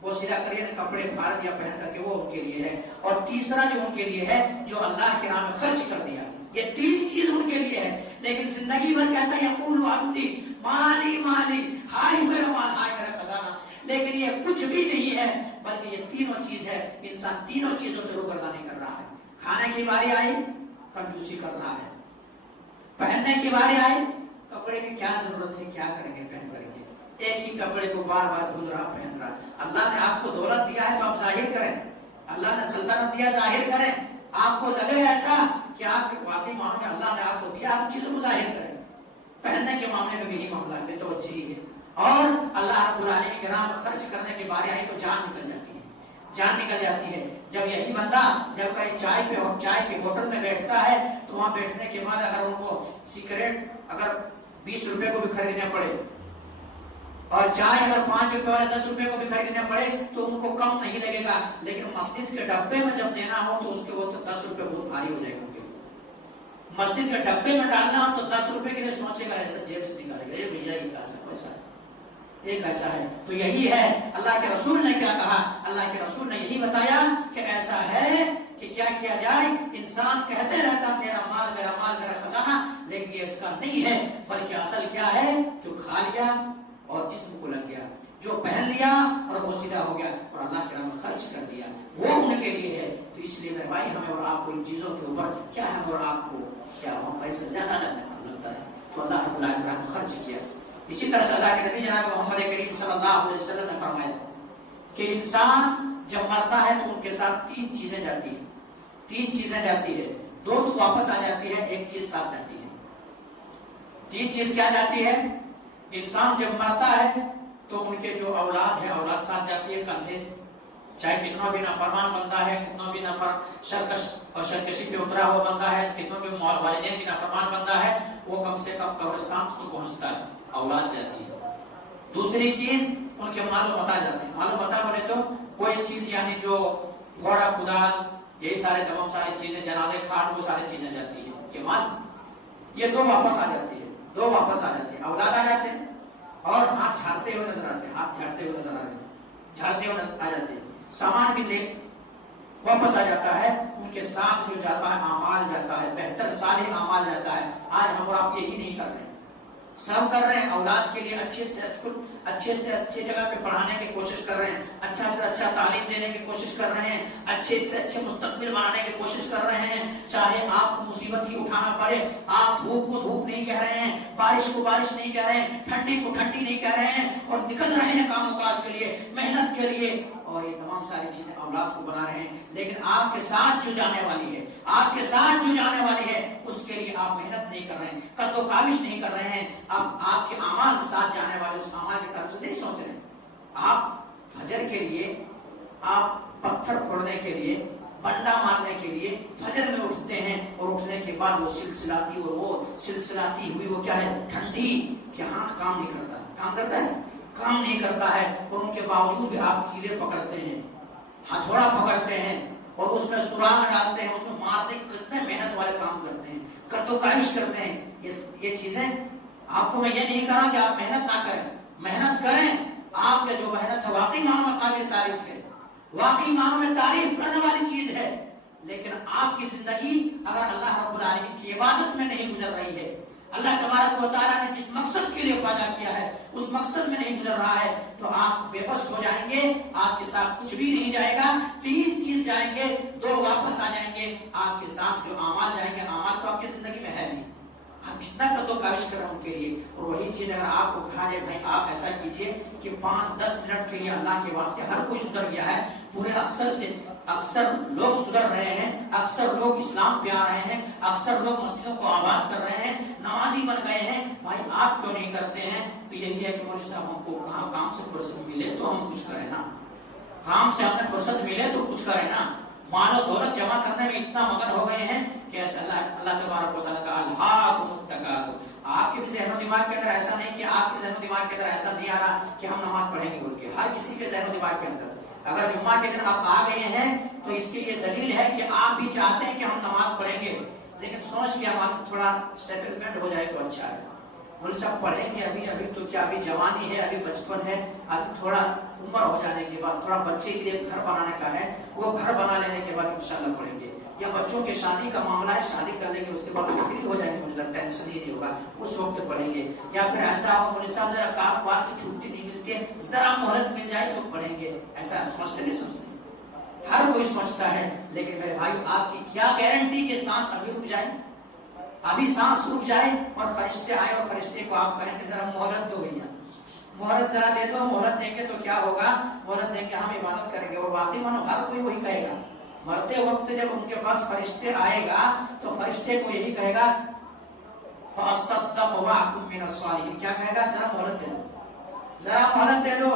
پوشیدہ کر کپڑے پھاڑ دیا پہن کر کے، وہ ان کے لیے ہے۔ اور تیسرا جو ان کے لیے ہے، جو اللہ کے نام میں خرچ کر دیا، یہ تین چیز ان کے لیے ہے۔ لیکن زندگی بھر کہتا ہے یقول عبدی مالی مالی، ہائے میرا مال، ہائے میرا خزانہ، لیکن یہ کچھ بھی نہیں ہے، بلکہ یہ تینوں چیز ہے. انسان تینوں چیزوں سے روگردانی کر رہا ہے. کھانے کی باری آئی کنجوسی کر رہا ہے، پہننے کی باری آئی کپڑے کی کیا ضرورت ہے، کیا کریں گے پہن کر کے، ایک ہی کپڑے کو بار بار دھل رہا پہن رہا. اللہ نے آپ کو دولت دیا ہے تو آپ ظاہر کریں، اللہ نے سلطنت دیا ظاہر کریں. آپ کو لگے ایسا کہ آپ کے واقعی معاملے میں اللہ نے آپ کو دیا، آپ چیزوں کو ظاہر کریں. پہننے کے معاملے میں بھی یہی معاملہ ہے، بے توجہی ہے. اور اللہ رب العالمین کی راہ میں خرچ کرنے کی باری آئی تو جان نکل جاتی ہے، جان نکل جاتی ہے. جب یہی بندہ جب کہیں چائے کے ہوٹل میں بیٹھتا ہے تو وہاں بیٹھنے کے بعد اگر ان کو سگریٹ اگر 20 روپے کو بھی خریدنے پڑے اور چائے اگر 5 روپے والے 10 روپے کو بھی خریدنے پڑے تو ان کو کم نہیں لگے گا. لیکن مسجد کے ڈبے میں جب دینا ہو تو اس کے وہ 10 روپے بہت بھاری ہو جائے گا. مسجد کے ڈبے میں ڈالنا ہو تو 10 روپے کے لیے سوچے گا، ایسا جیب سے نکالے گا، یہ بھیا یہ کیسا پیسہ ہے، یہ کیسا ہے. تو یہی ہے اللہ کے رسول نے کیا کہا، اللہ کے رسول نے یہی بتایا کہ ایسا ہے کہ کیا کیا جائے. انسان کہتے رہتا میرا مال میرا مال میرا خزانہ، لیکن یہ اس کا نہیں ہے، بلکہ اصل کیا ہے، جو کھا لیا اور جسم کو لگ گیا، جو پہن لیا اور وہ سیدھا ہو گیا اور اللہ کے راہ میں خرچ کر دیا، وہ ان کے لیے ہے. تو اس لیے میرے بھائی ہمیں اور آپ کو ان چیزوں کے اوپر کیا ہے، اور آپ کو کیا ہم پیسے زیادہ لگتا ہے تو اللہ رب العالمین نے خرچ کیا. اسی طرح سے اللہ کے نبی جناب محمد کریم صلی اللہ علیہ وسلم نے فرمایا کہ انسان جب مرتا ہے تو ان کے ساتھ 3 چیزیں جاتی ہیں، 3 چیزیں جاتی ہے، 2 تو واپس آ جاتی ہے، 1 چیز ساتھ جاتی ہے. 3 چیز کیا جاتی ہے؟ انسان جب مرتا ہے تو ان کے جو اولاد ہے اولاد ساتھ جاتی ہے کندھے، چاہے کتنا بھی نافرمان بندہ ہے، کتنا بھی شرکش اور سرکشی پہ اترا ہوا بندہ ہے، کتنا بھی والدین کی نافرمان بندہ ہے، وہ کم سے کم قبرستان تو پہنچتا ہے، اولاد جاتی ہے. دوسری چیز ان کے مال و متاع جاتے ہیں. مال و متاع بولے تو کوئی چیز یعنی جو گھوڑا کدال یہی سارے تمام ساری چیزیں، جنازے کھاٹ، وہ ساری چیزیں جاتی ہیں. یہ مال یہ 2 واپس آ جاتی ہے، 2 واپس آ جاتی ہے. اولاد آ جاتے ہیں اور ہاتھ جھاڑتے ہوئے نظر آتے ہیں، ہاتھ جھاڑتے ہوئے نظر آ رہے ہیں، جھاڑتے ہوئے آ جاتے ہیں. سامان بھی لے واپس آ جاتا ہے. ان کے ساتھ جو جاتا ہے اعمال جاتا ہے، بہتر صالح اعمال جاتا ہے. آج ہم اور آپ یہی نہیں کر رہے ہیں، سب کر رہے ہیں. اولاد کے لیے اچھے سے اچھے جگہ پہ پڑھانے کی کوشش کر رہے ہیں، اچھا سے اچھا تعلیم دینے کی کوشش کر رہے ہیں، اچھے سے اچھے مستقبل بنانے کی کوشش کر رہے ہیں. چاہے آپ کو مصیبت ہی اٹھانا پڑے، آپ دھوپ کو دھوپ نہیں کہہ رہے ہیں، بارش کو بارش نہیں کہہ رہے ہیں، ٹھنڈی کو ٹھنڈی نہیں کہہ رہے ہیں، اور نکل رہے ہیں کام کاج کے لیے، محنت کے لیے، اور یہ تمام ساری چیزیں اولاد کو بنا رہے ہیں. لیکن آپ کے ساتھ جو جانے والی ہے، آپ کے ساتھ جو جانے والی ہے، اس کے لیے آپ محنت نہیں کر رہے ہیں، قد و کاوش نہیں کر رہے ہیں. آپ کے اعمال ساتھ جانے والے اس اعمال کی طرف سے نہیں سوچ رہے ہیں. آپ فجر کے لیے، آپ پتھر پھوڑنے کے لیے، بنڈا مارنے کے لیے فجر میں اٹھتے ہیں، اور اٹھنے کے بعد وہ سلسلاتی ہوئی وہ کیا ہے، ٹھنڈی کہ ہاتھ کام نہیں کرتا. کام کرتا ہے؟ کام نہیں کرتا ہے. اور ان کے باوجود بھی آپ کیلے پکڑتے ہیں، ہتھوڑا پکڑتے ہیں، اور اس میں سراغ ڈالتے ہیں، اس میں مارتے ہیں. کتنے محنت والے کام کرتے ہیں، قد و کاوش کرتے ہیں. یہ چیزیں آپ کو میں یہ نہیں کہا کہ آپ محنت نہ کریں، محنت کریں. آپ کے جو محنت ہے واقعی معنوں میں قابل تعریف ہے، واقعی معنوں میں تعریف کرنے والی چیز ہے. لیکن آپ کی زندگی اگر اللہ رب العالمین کی عبادت میں نہیں گزر رہی ہے، اللہ تبارک و تعالیٰ نے جس مقصد کے لیے پیدا کیا ہے اس مقصد میں نہیں گزر رہا ہے، تو آپ بے بس ہو جائیں گے. آپ کے ساتھ کچھ بھی نہیں جائے گا. 3 چیز جائیں گے، 2 واپس آ جائیں گے. آپ کے ساتھ جو اعمال جائیں گے، اعمال تو آپ کی زندگی میں ہے نہیں. آپ کتنا قد و کاوش کر رہے ہیں ان کے لیے. اور وہی چیز اگر آپ کو کہا جائے بھائی آپ ایسا کیجئے کہ 5-10 منٹ کے لیے اللہ کے واسطے ہر کوئی سدھر گیا ہے، پورے اکثر لوگ سدھر رہے ہیں، اکثر لوگ اسلام پہ آ رہے ہیں، اکثر لوگ مسجدوں کو آباد کر رہے ہیں، نمازی بن گئے ہیں، بھائی آپ کیوں نہیں کرتے ہیں؟ تو یہی ہے کہ مولوی صاحب ہم کو کہاں کام سے فرصت ملے تو ہم کچھ کریں نا، کام سے ہمیں فرصت ملے تو کچھ کریں نا. مال و دولت جمع کرنے میں اتنا مگن ہو گئے ہیں کہ ایسا اللہ تبارک و تعالیٰ کا الہاکم التکاثر. آپ کے بھی ذہن و دماغ کے اندر ایسا نہیں کہ آپ کے ذہن و دماغ کے اندر ایسا نہیں آ رہا کہ ہم نماز پڑھیں گے بول کے. ہر کسی کے ذہن و دماغ کے اندر اگر جمعہ کے دن آپ آ گئے ہیں تو اس کی یہ دلیل ہے کہ آپ بھی چاہتے ہیں کہ ہم نماز پڑھیں گے، لیکن سوچ کے ہم تھوڑا سیٹلمنٹ ہو جائے تو اچھا ہے. بولے صاحب پڑھیں گے ابھی تو کیا ابھی جوانی ہے، ابھی بچپن ہے، ابھی تھوڑا عمر ہو جانے کے بعد تھوڑا بچے کے لیے گھر بنانے کا ہے، وہ گھر بنا لینے کے بعد انشاءاللہ پڑھیں گے. یا بچوں کے شادی کا معاملہ ہے، شادی کر لیں گے اس کے بعد فری ہو جائیں گے، مجھے ٹینشن ہی نہیں ہوگا، اس وقت پڑھیں گے. یا پھر ایسا ہو مولوی صاحب ذرا کاروبار سے چھٹی نہیں ملتی ہے، ذرا مہلت مل جائے تو پڑھیں گے. ایسا سمجھتے نہیں سمجھتے؟ ہر کوئی سوچتا ہے. لیکن میرے بھائی آپ کی کیا گارنٹی کہ سانس ابھی رک جائے؟ ابھی سانس رک جائے اور فرشتے آئے اور فرشتے کو آپ کہیں کہ ذرا مہلت دو بھیا، مہلت ذرا دے دو. مہلت دیں گے تو کیا ہوگا؟ مہلت دیں گے ہم عبادت کریں گے. اور واقعی مانو ہر کوئی وہی کہے گا. مرتے وقت جب ان کے پاس فرشتے آئے گا تو فرشتے کو یہی کہے گا فَأَصَّدَّقُ وَأَكُن مِّنَ الصَّالِحِينَ. کیا کہے گا؟ ذرا مہلت دے دو، ذرا مہلت دے دو.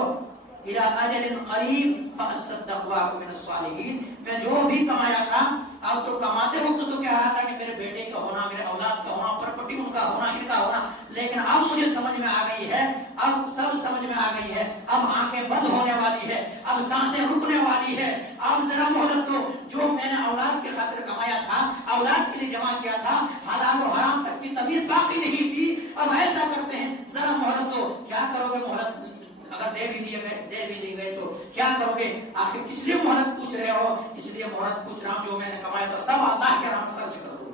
إِلَىٰ أَجَلٍ قَرِيبٍ فَأَصَّدَّقُ وَأَكُن مِّنَ الصَّالِحِينَ. میں جو بھی کمایا تھا اب تو کماتے وقت تو کہہ رہا تھا کہ میرے بیٹے کا ہونا، میرے اولاد کا ہونا، پراپرٹی ان کا ہونا، ان کا ہونا. لیکن اب مجھے سمجھ میں آ گئی ہے، اب سب سمجھ میں آ گئی ہے. اب آنکھیں بند ہونے والی ہے، اب سانسیں رکنے والی ہے. اب ذرا مہلت دو. جو میں نے اولاد کی خاطر کمایا تھا، اولاد کے لیے جمع کیا تھا، حلال و حرام تک کی تمیز باقی نہیں تھی. اب ایسا کرتے ہیں ذرا مہلت دو. کیا کرو گے مہلت اگر دے بھی لیے گئے تو کیا کرو گے؟ آخر کس لیے مہلت پوچھ رہے ہو؟ اس لیے مہلت پوچھ رہا ہوں جو میں نے کمایا تھا سب اللہ کے نام خرچ کر دوں.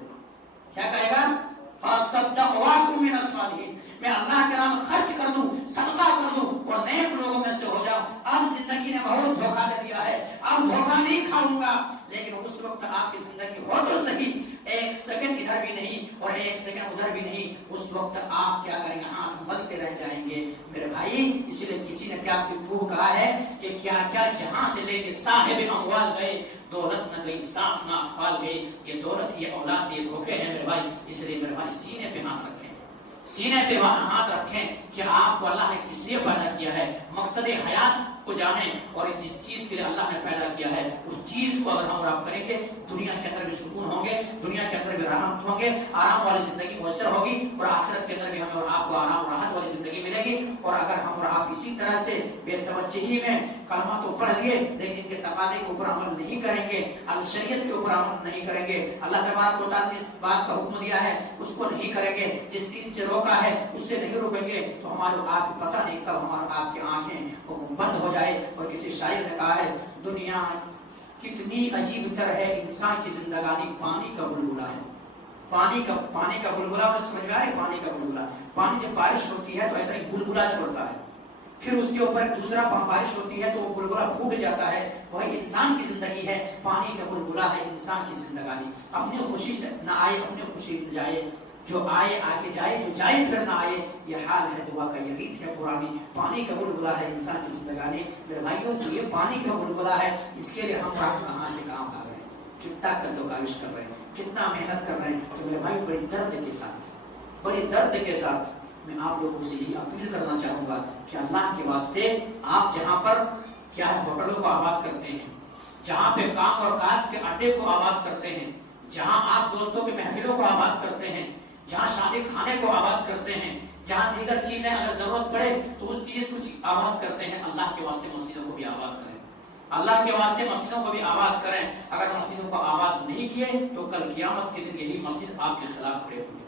کیا کہے گا؟ فَأَصَّدَّقُ وَأَكُن مِّنَ الصَّالِحِينَ. میں اللہ کے نام خرچ کر دوں، صدقہ کر دوں اور نیک لوگوں میں سے ہو جاؤں. اب زندگی نے بہت دھوکہ دے دیا ہے، اب دھوکہ نہیں کھاؤں گا. لیکن اس وقت آپ کی زندگی ہو تو صحیح، ایک سیکنڈ ادھر بھی نہیں اور ایک سیکنڈ ادھر بھی نہیں. اس وقت آپ کیا کریں گے؟ ہاتھ ملتے رہ جائیں گے میرے بھائی. اسی لیے کسی نے کیا خوب کہا ہے کہ کیا کیا جہاں سے لے کے صاحب اموال گئے، دولت نہ گئی ساتھ نہ اطفال گئے. یہ دولت یہ اولاد یہ دھوکے ہیں میرے بھائی. اس لیے میرے بھائی سینے پہ ہاتھ رکھیں، سینے پہ ہاتھ رکھیں کہ آپ کو اللہ نے کس لیے پیدا کیا ہے. مقصد حیات کو جانیں اور جس چیز کے لیے اللہ نے پیدا کیا ہے اس چیز کو اگر ہم اور آپ کریں گے دنیا کے اندر بھی سکون ہوں گے، دنیا کے اندر بھی راحت ہوں گے، آرام والی زندگی میسر ہوگی اور آخرت کے اندر بھی ہمیں اور آپ کو آرام راحت والی زندگی ملے گی. اور اگر ہم اور آپ اسی طرح سے بے توجہی میں کلمہ تو پڑھ لیے لیکن ان کے تقاضے کے اوپر عمل نہیں کریں گے، شریعت کے اوپر عمل نہیں کریں گے، اللہ تبارک و تعالیٰ جس بات کا حکم دیا ہے اس کو نہیں کریں گے، جس چیز سے روکا ہے اس سے نہیں روکیں گے تو ہمارے آپ کو پتہ نہیں کب ہمارے آپ کی آنکھیں بند ہو جائے. اور کسی شاعر نے کہا ہے دنیا کتنی عجیب تر ہے، انسان کی زندگانی پانی کا بلبلا ہے. پانی کا بلبلا سمجھ میں آ رہا ہے؟ پانی کا بلبلا، پانی جب بارش ہوتی ہے تو ایسا ایک بلبلا چھوڑتا ہے، پھر اس کے اوپر دوسرا بارش ہوتی ہے تو وہ بلبلا پھوٹ جاتا ہے. وہی انسان کی زندگی ہے، پانی کا بلبلا ہے انسان کی زندگانی. اپنی خوشی سے نہ آئے، اپنی خوشی نہ جائے، جو آئے آ کے جائے، جو جائے پھر نہ آئے. یہ حال ہے دعا کا، یہ ریت ہے پرانی. پانی کا بلبلا ہے انسان کی زندگانی. میرے بھائیوں تو یہ پانی کا بلبلا ہے، اس کے لیے ہم کہاں سے کہاں بھاگ رہے ہیں، کتنا قد و کاوش کر رہے ہیں، کتنا محنت کر رہے ہیں. تو میرے بھائی بڑے درد کے ساتھ، بڑے درد کے ساتھ میں آپ لوگوں سے یہی اپیل کرنا چاہوں گا کہ اللہ کے واسطے آپ جہاں پر کیا ہے ہوٹلوں کو آباد کرتے ہیں، جہاں پہ کام اور کاج کے اڈے کو آباد کرتے ہیں، جہاں آپ دوستوں کے محفلوں کو آباد کرتے ہیں، جہاں شادی کھانے کو آباد کرتے ہیں، جہاں دیگر چیزیں اگر ضرورت پڑے تو اس چیز کو آباد کرتے ہیں، اللہ کے واسطے مسجدوں کو بھی آباد کریں، اللہ کے واسطے مسجدوں کو بھی آباد کریں. اگر مسجدوں کو آباد نہیں کیے تو کل قیامت کے دن یہی مسجد آپ کے خلاف کھڑے ہوں گے،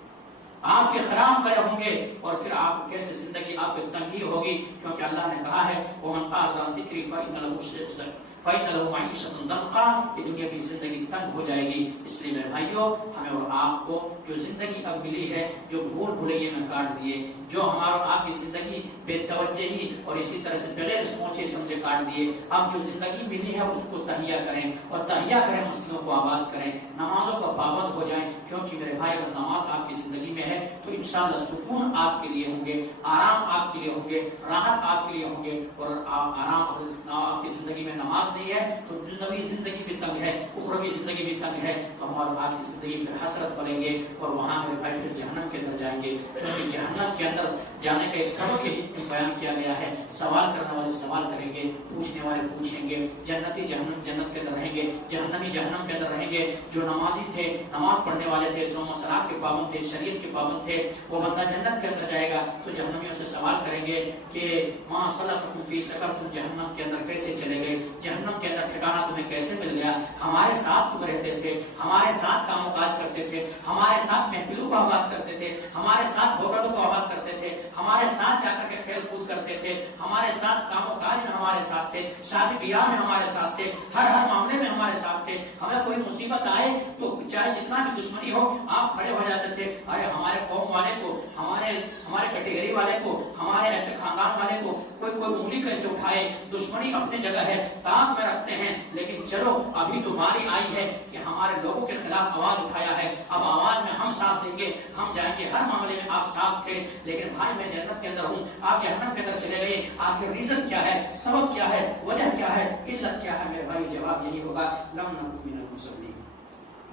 آپ کے خلاف کھڑے ہوں گے. اور پھر آپ کیسے زندگی آپ کو تنگی ہوگی، کیونکہ اللہ نے کہا ہے وَمَنْ أَعْرَضَ عَنْ ذِكْرِي فَإِنَّ لَهُ فَإِنَّ لَهُ مَعِيشَةً ضَنْكًا. یہ دنیا کی زندگی تنگ ہو جائے گی. اس لیے میرے بھائیوں ہمیں اور آپ کو جو زندگی اب ملی ہے، جو بھول بھلائیے میں کاٹ دیے، جو ہمارا اور آپ کی زندگی بے توجہی اور اسی طرح سے بغیر سوچے سمجھے کاٹ دیے، اب جو زندگی ملی ہے اس کو تہیا کریں اور تہیا کریں، مسجدوں کو آباد کریں، نمازوں کا پابند ہو جائیں. کیونکہ میرے بھائی اگر نماز آپ کی زندگی میں ہے تو انشاءاللہ سکون آپ کے لیے ہوں گے، آرام آپ کے لیے ہوں گے، راحت آپ کے لیے ہوں گے. اور آرام اور آپ کی زندگی میں نماز نہیں ہے تو دنیاوی زندگی بھی تنگ ہے، اخروی زندگی بھی تنگ ہے، تو ہمارے آپ کی زندگی پھر حسرت پڑیں گے اور وہاں میرے بھائی پھر جہنم کے اندر جائیں گے. کیونکہ جہنم کے اندر جانے کا ایک سبب یہی بیان کیا گیا ہے، سوال کرنے والے سوال کریں گے، پوچھنے والے پوچھیں گے. جنتی جہنم جنت کے اندر رہیں گے، جہنمی جہنم کے اندر رہیں گے. جو نمازی تھے، نماز پڑھنے والے تھے، صوم و صلات کے پابند تھے، شریعت کے پابند تھے، وہ بندہ جنت کے اندر جائے گا تو جہنمیوں سے سوال کریں گے کہ ما سلککم فی سقر، تم جہنم کے اندر کیسے چلے گئے، جہنم کے اندر ٹھکانہ تمہیں کیسے مل گیا، ہمارے ساتھ تم رہتے تھے، ہمارے ساتھ کام و کاج کرتے تھے، ہمارے ساتھ محفلوں کو آباد کرتے تھے، ہمارے ساتھ ہوٹلوں کو آباد کرتے تھے، ہمارے ساتھ جا کر کے کھیل کود کرتے تھے، ہمارے ساتھ کام و کاج میں ہمارے ساتھ تھے، شادی بیاہ میں ہمارے ساتھ تھے، ہر معاملے میں ہمارے ساتھ تھے، ہمیں کوئی مصیبت آئے تو چاہے جتنا بھی دشمنی ہو آپ کھڑے ہو جاتے تھے، ارے ہمارے قوم والے کو، ہمارے کیٹیگری والے کو، ہمارے ایسے خاندان والے کو کوئی انگلی کیسے اٹھائے، دشمنی اپنی جگہ ہے، تاک میں رکھتے ہیں، لیکن چلو ابھی تو باری آئی ہے کہ ہمارے لوگوں کے خلاف آواز اٹھایا ہے، اب آواز میں ہم ساتھ دیں گے، ہم جائیں گے، ہر معاملے میں آپ ساتھ تھے، لیکن بھائی میں جنت کے اندر ہوں، آپ جہنم کے اندر چلے گئے، آخر ریزن کیا ہے، سبب کیا ہے، وجہ کیا ہے، علت کیا ہے؟ میرے بھائی جواب یہی ہوگا، لم نکن من المصلین،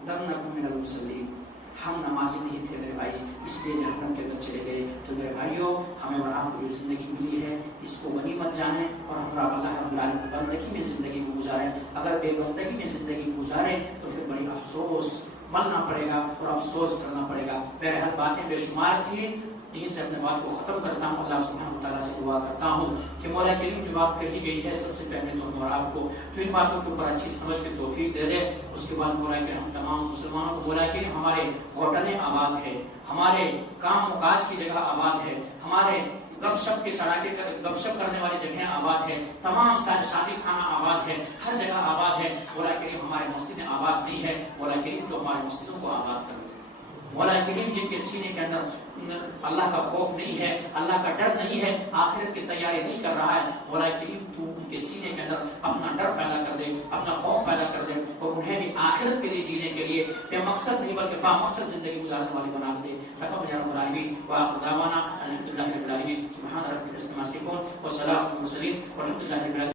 لم نکن من المصلین، ہم نمازی نہیں تھے میرے بھائی، اس لیے جہنم کے اندر چلے گئے۔ تو میرے بھائیوں، ہمیں اور آپ کو جو زندگی ملی ہے اس کو غنیمت جانیں اور ہم اللہ رب العالمین بندگی میں زندگی کو گزاریں۔ اگر بے بندگی میں زندگی کو گزاریں تو پھر بڑی افسوس ملنا پڑے گا اور افسوس کرنا پڑے گا۔ بہرحال باتیں بے شمار تھی، یہیں سے اپنے بات کو ختم کرتا ہوں۔ اللہ سبحانہ وتعالیٰ سے دعا کرتا ہوں کہ مولا کریم جو بات کہی گئی ہے، سب سے پہلے تو ہم اور آپ کو تو ان باتوں کے اوپر اچھی سمجھ کے توفیق دے دے، اس کے بعد مولا کریم ہم تمام مسلمانوں کو، مولا کریم ہمارے ہوٹلیں آباد ہے، ہمارے کام و کاج کی جگہ آباد ہے، ہمارے گپ شپ کے سراکے گپ شپ کرنے والی جگہیں آباد ہے، تمام سارے شادی خانہ آباد ہے، ہر جگہ آباد ہے۔ مولا کریم ہمارے مسجدیں آباد نہیں ہے، مولا کریم تو ہمارے مسجدوں کو آباد کر دے۔ مولا کریم جن کے سینے کے اندر اللہ کا خوف نہیں ہے، اللہ کا ڈر نہیں ہے، آخرت کی تیاری نہیں کر رہا ہے، مولا کریم تو ان کے سینے کے اندر اپنا ڈر پیدا کر دے، اپنا خوف پیدا کر دے، اور انہیں بھی آخرت کے لیے جینے کے لیے بے مقصد نہیں بلکہ با مقصد زندگی گزارنے والے بنا دے۔ تقبل یا رب العالمین، وآخر دعوانا الحمد للہ رب العالمین، سبحان ربک رب العزة عما یصفون، والسلام علی المرسلین، والحمد للہ رب العالمین۔